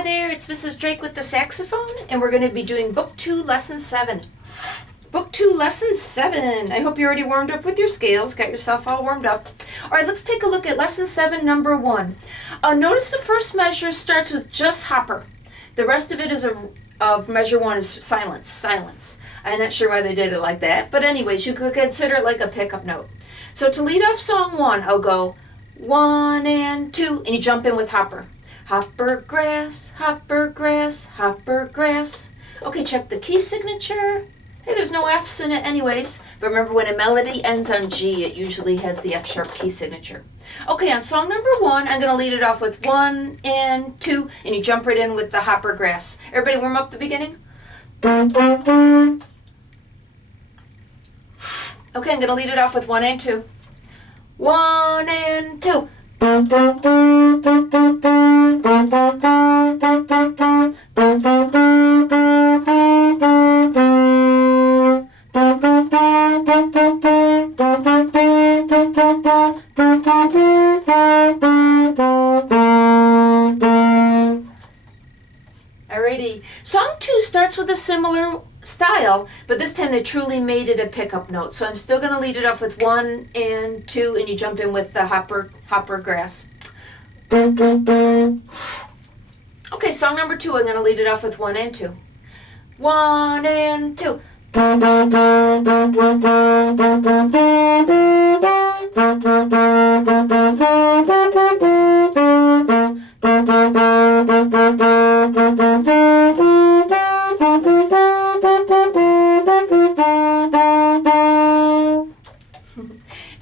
Hi there, it's Mrs. Drake with the saxophone, and we're going to be doing Book 2, Lesson 7. Book 2, Lesson 7. I hope you're already warmed up with your scales, got yourself all warmed up. All right, let's take a look at Lesson 7, number 1. Notice the first measure starts with just hopper. The rest of it is of measure 1 is silence, silence. I'm not sure why they did it like that, but anyways, you could consider it like a pickup note. So to lead off song 1, I'll go 1 and 2, and you jump in with hopper. Hopper grass, hopper grass, hopper grass. Okay, check the key signature. Hey, there's no F's in it anyways. But remember, when a melody ends on G, it usually has the F sharp key signature. Okay, on song number 1, I'm going to lead it off with 1 and 2, and you jump right in with the hopper grass. Everybody warm up the beginning. Okay, I'm going to lead it off with 1 and 2. 1 and 2. Alrighty. Song 2 starts with a similar style, but this time they truly made it a pickup note. So I'm still going to lead it off with 1 and 2, and you jump in with the hopper grass. Okay, song number 2, I'm going to lead it off with 1 and 2. 1 and 2.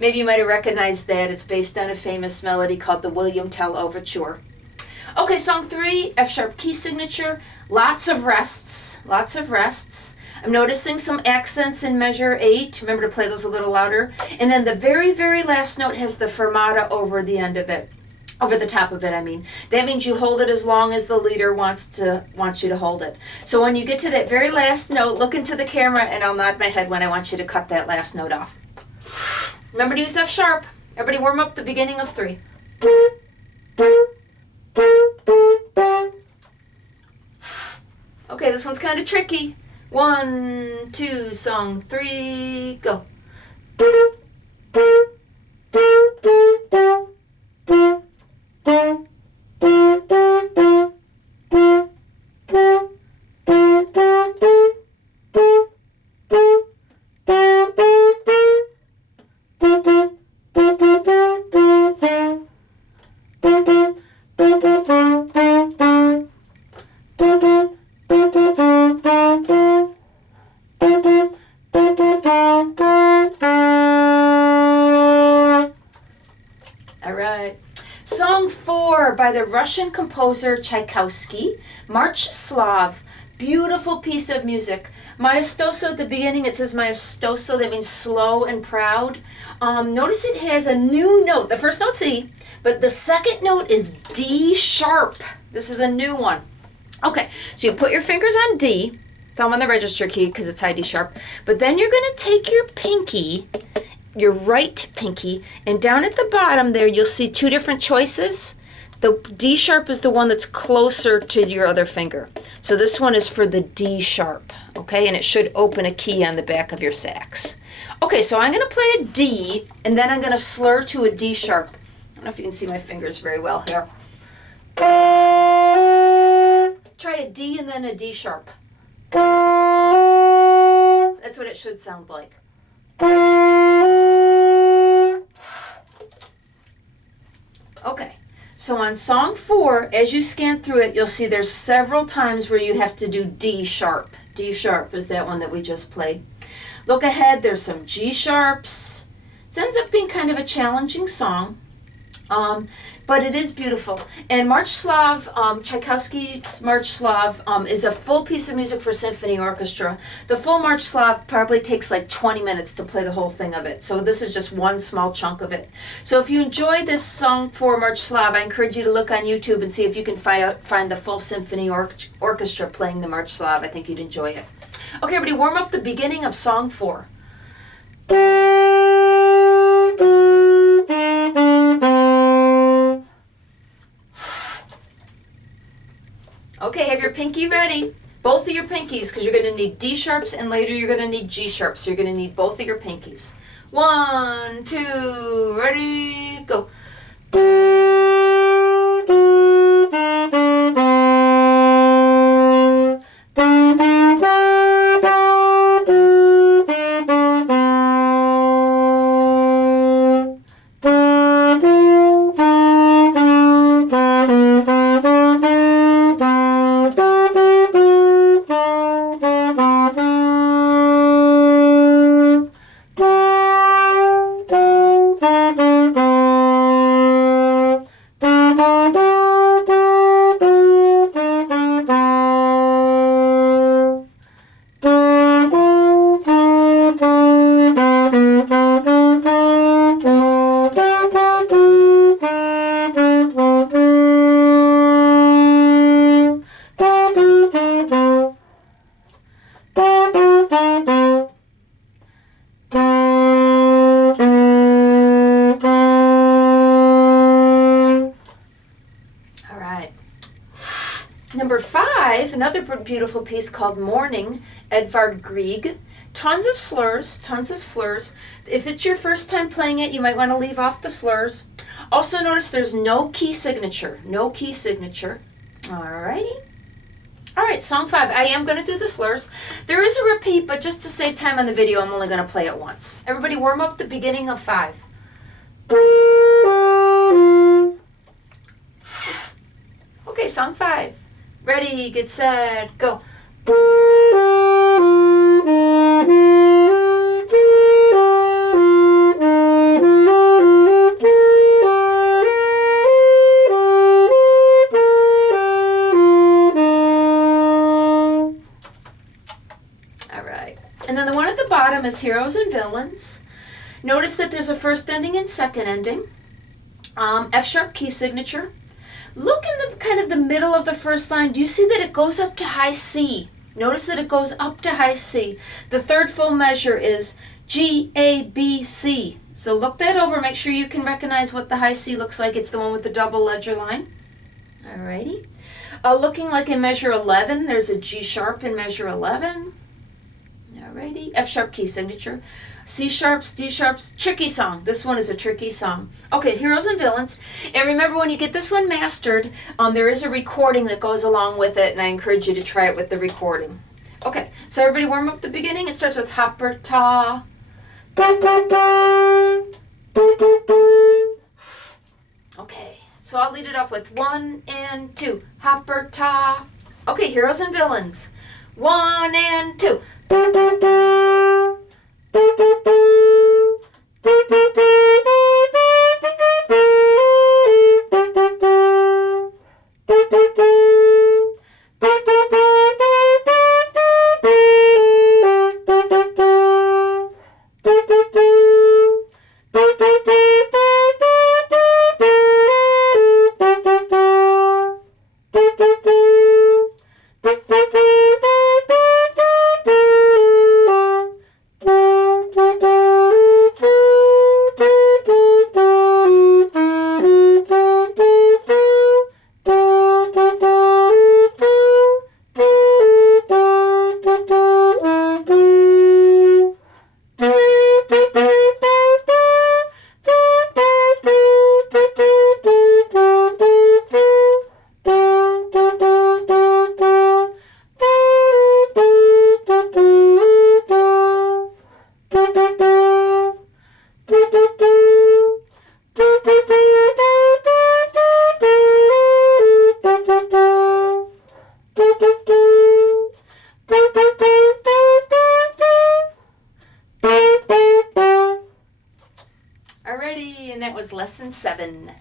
Maybe you might have recognized that. It's based on a famous melody called the William Tell Overture. Okay, song 3, F sharp key signature. Lots of rests, lots of rests. I'm noticing some accents in measure 8. Remember to play those a little louder. And then the very, very last note has the fermata over the end of it. Over the top of it, I mean. That means you hold it as long as the leader wants you to hold it. So when you get to that very last note, look into the camera and I'll nod my head when I want you to cut that last note off. Remember to use F sharp. Everybody warm up the beginning of 3. Okay, this one's kind of tricky. 1, 2, song 3, go. All right. Song 4 by the Russian composer Tchaikovsky, March Slav. Beautiful piece of music. Maestoso at the beginning, it says maestoso, that means slow and proud. Notice it has a new note. The first note's E, but the second note is D sharp. This is a new one. Okay, so you put your fingers on D, thumb on the register key because it's high D sharp, but then you're going to take your pinky, your right pinky, and down at the bottom there you'll see 2 different choices. The D sharp is the one that's closer to your other finger. So this one is for the D sharp, okay? And it should open a key on the back of your sax. Okay, so I'm going to play a D, and then I'm going to slur to a D sharp. I don't know if you can see my fingers very well here. Try a D and then a D sharp. That's what it should sound like. Okay, so on song 4, as you scan through it, you'll see there's several times where you have to do D sharp. D sharp is that one that we just played. Look ahead, there's some G sharps. It ends up being kind of a challenging song, but it is beautiful. And March Slav, Tchaikovsky's March Slav is a full piece of music for symphony orchestra. The full March Slav probably takes like 20 minutes to play the whole thing of it. So this is just one small chunk of it. So if you enjoy this song for March Slav, I encourage you to look on YouTube and see if you can find the full symphony orchestra playing the March Slav. I think you'd enjoy it. Okay, everybody, warm up the beginning of song 4. Okay, have your pinky ready. Both of your pinkies, because you're going to need D sharps and later you're going to need G sharps. So you're going to need both of your pinkies. 1, 2, ready, go. Number 5, another beautiful piece called Morning, Edvard Grieg. Tons of slurs, tons of slurs. If it's your first time playing it, you might want to leave off the slurs. Also notice there's no key signature, no key signature. Alrighty. Alright, song 5. I am going to do the slurs. There is a repeat, but just to save time on the video, I'm only going to play it once. Everybody warm up the beginning of 5. Okay, song 5. Ready, get set, go. All right. And then the one at the bottom is Heroes and Villains. Notice that there's a first ending and second ending. F sharp key signature. Look in the kind of the middle of the first line. Do you see that it goes up to high C? Notice that it goes up to high C. The third full measure is G, A, B, C. So look that over. Make sure you can recognize what the high C looks like. It's the one with the double ledger line. Alrighty. Looking like in measure 11, there's a G sharp in measure 11. Alrighty. F sharp key signature. C sharps, D sharps, tricky song. This one is a tricky song. Okay, Heroes and Villains. And remember, when you get this one mastered, there is a recording that goes along with it, and I encourage you to try it with the recording. Okay, so everybody warm up the beginning. It starts with hopper ta. Okay, so I'll lead it off with 1 and 2. Hopper ta. Okay, Heroes and Villains. 1 and 2. Alrighty, and that was lesson 7.